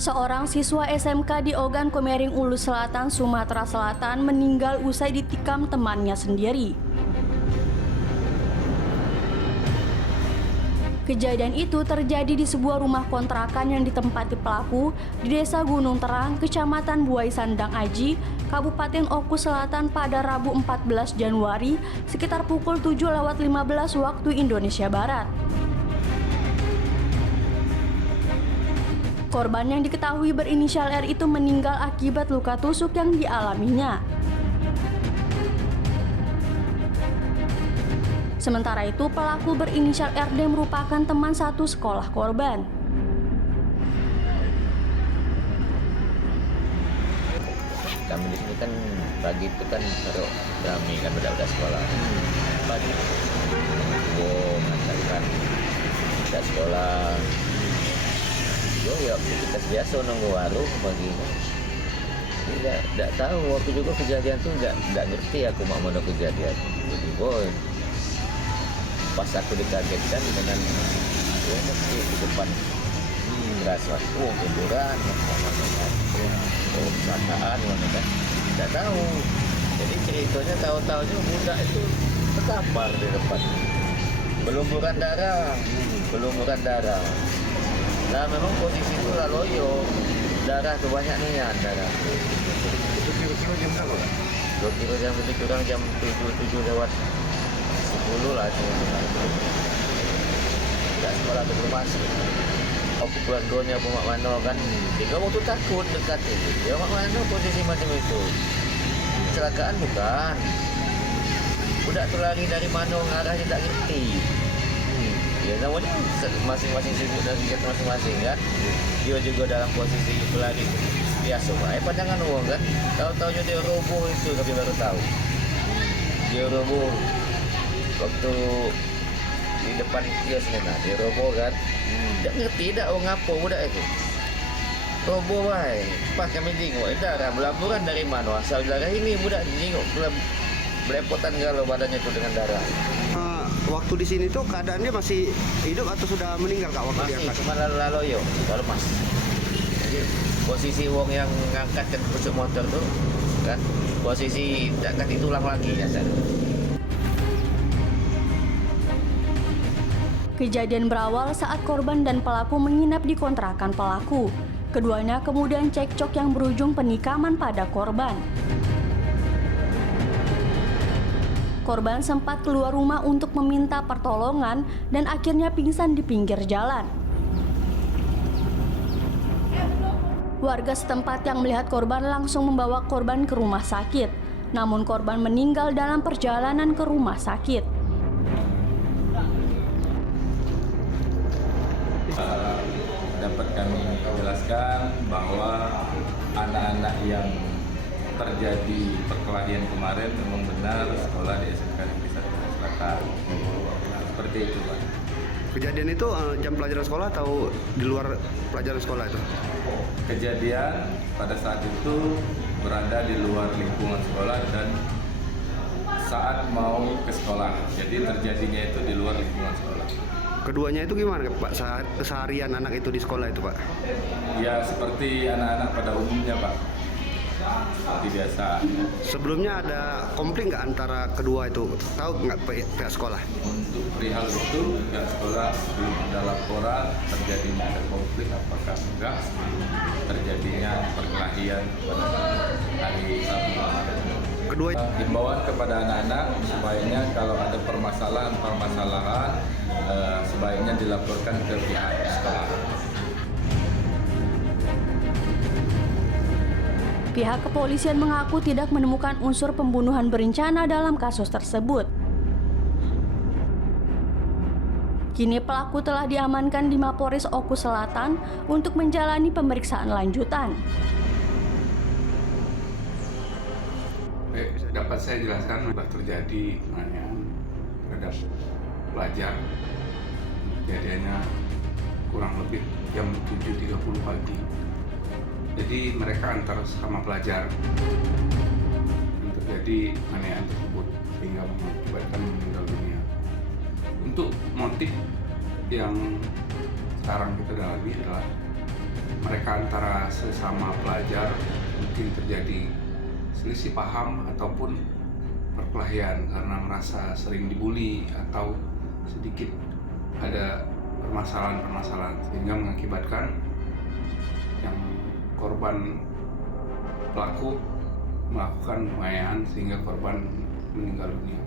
Seorang siswa SMK di Ogan Komering Ulu Selatan, Sumatera Selatan meninggal usai ditikam temannya sendiri. Kejadian itu terjadi di sebuah rumah kontrakan yang ditempati pelaku di Desa Gunung Terang, Kecamatan Buai Sandang Aji, Kabupaten Oku Selatan pada Rabu 14 Januari sekitar pukul 7.15 waktu Indonesia Barat. Korban yang diketahui berinisial R itu meninggal akibat luka tusuk yang dialaminya. Sementara itu, pelaku berinisial RD merupakan teman satu sekolah korban. Kami di sini kan pagi itu kan taruh kami kan udah sekolah. Pagi mengantarkan udah sekolah. Ya kita biasa nunggu warung pagi. Tidak tahu waktu juga kejadian tuh nggak ngerti aku mau mana kejadian. Jadi boy pas aku dikagetkan dengan di depan merasa hiburan kecelakaan kan tidak tahu. Jadi ceritanya tahu-tahunya budak itu tertampar di depan, berlumuran darah. Nah memang posisi itu loyo, darah tuh banyak nih ya darah. Itu kira-kira jam berapa? Kira jam lebih kurang jam 7 lewat 10 lah. Tidak sekolah ke rumah sih. Aku keluarganya Mak Mano kan, dia waktu takut dekat itu. Ya Mak Mano posisi macam itu. Kecelakaan bukan. Udah tuh lari dari mana arahnya tak ngerti. Ya namanya masing-masing sibuk dan kegiatan masing-masing kan. Dia juga dalam posisi berlari biasa. Pandangan uang kan. Tahu-tahunya dia roboh itu tapi baru tahu. Dia roboh waktu di depan kiosnya dia roboh kan. Tidak ngerti dah orang apa budak itu. Roboh baik. Pas kami tengok darah berlaburan dari mana asal darah ini budak tengok belepotan kalau badannya itu dengan darah. Waktu di sini tuh keadaannya masih hidup atau sudah meninggal Kak waktu masih diangkat? cuma lalu kalau mas. Jadi posisi wong yang ngangkat kan pucuk motor tuh kan posisi angkat itu ulang lagi ya kan. Kejadian berawal saat korban dan pelaku menginap di kontrakan pelaku. Keduanya kemudian cekcok yang berujung penikaman pada korban. Korban sempat keluar rumah untuk meminta pertolongan dan akhirnya pingsan di pinggir jalan. Warga setempat yang melihat korban langsung membawa korban ke rumah sakit. Namun korban meninggal dalam perjalanan ke rumah sakit. Dapat kami jelaskan bahwa anak-anak yang terjadi perkelahian kemarin memang benar sekolah di SMK Negeri 1 Selatan. Seperti itu Pak. Kejadian itu jam pelajaran sekolah atau di luar pelajaran sekolah itu? Kejadian pada saat itu berada di luar lingkungan sekolah dan saat mau ke sekolah. Jadi terjadinya itu di luar lingkungan sekolah. Keduanya itu gimana Pak? Keseharian anak itu di sekolah itu Pak? Ya seperti anak-anak pada umumnya Pak. Seperti biasa. Sebelumnya ada konflik nggak antara kedua itu? Tahu nggak pihak sekolah? Untuk perihal itu pihak sekolah belum ada laporan terjadinya ada konflik apakah enggak sebelum terjadinya perkelahian pada hari Sabtu kemarin. Kedua Himbauan kepada anak-anak sebaiknya kalau ada permasalahan sebaiknya dilaporkan ke pihak sekolah. Pihak kepolisian mengaku tidak menemukan unsur pembunuhan berencana dalam kasus tersebut. Kini pelaku telah diamankan di Mapolres Oku Selatan untuk menjalani pemeriksaan lanjutan. Dapat saya jelaskan sudah terjadi penganiayaan terhadap pelajar. Kejadiannya kurang lebih jam 7.30 pagi. Jadi mereka antar sama pelajar yang terjadi penganiayaan tersebut sehingga mengakibatkan meninggal dunia. Untuk motif yang sekarang kita dalami adalah mereka antara sesama pelajar mungkin terjadi selisih paham ataupun perkelahian karena merasa sering dibully atau sedikit ada permasalahan-permasalahan sehingga mengakibatkan yang korban pelaku melakukan penganiayaan sehingga korban meninggal dunia.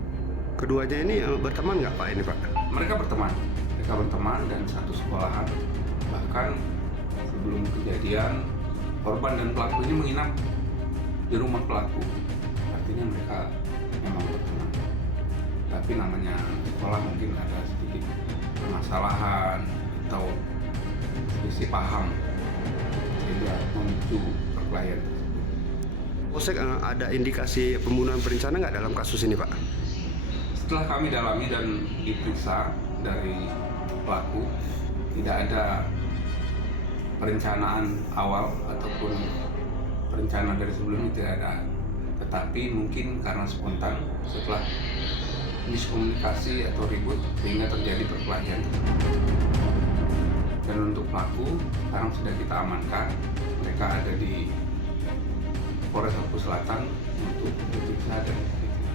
Keduanya ini berteman nggak Pak ini Pak? Mereka berteman dan satu sekolahan. Bahkan sebelum kejadian korban dan pelaku ini menginap di rumah pelaku. Artinya mereka memang berteman. Tapi namanya sekolah mungkin ada sedikit permasalahan atau selisih paham sehingga memicu perkelahian tersebut. Polsek ada indikasi pembunuhan berencana nggak dalam kasus ini Pak? Setelah kami dalami dan diperiksa dari pelaku, tidak ada perencanaan awal ataupun perencanaan dari sebelumnya tidak ada. Tetapi mungkin karena spontan setelah miskomunikasi atau ribut sehingga terjadi perkelahian. Dan untuk pelaku sekarang sudah kita amankan, mereka ada di Polres Oku Selatan untuk diperiksa dan diperiksa.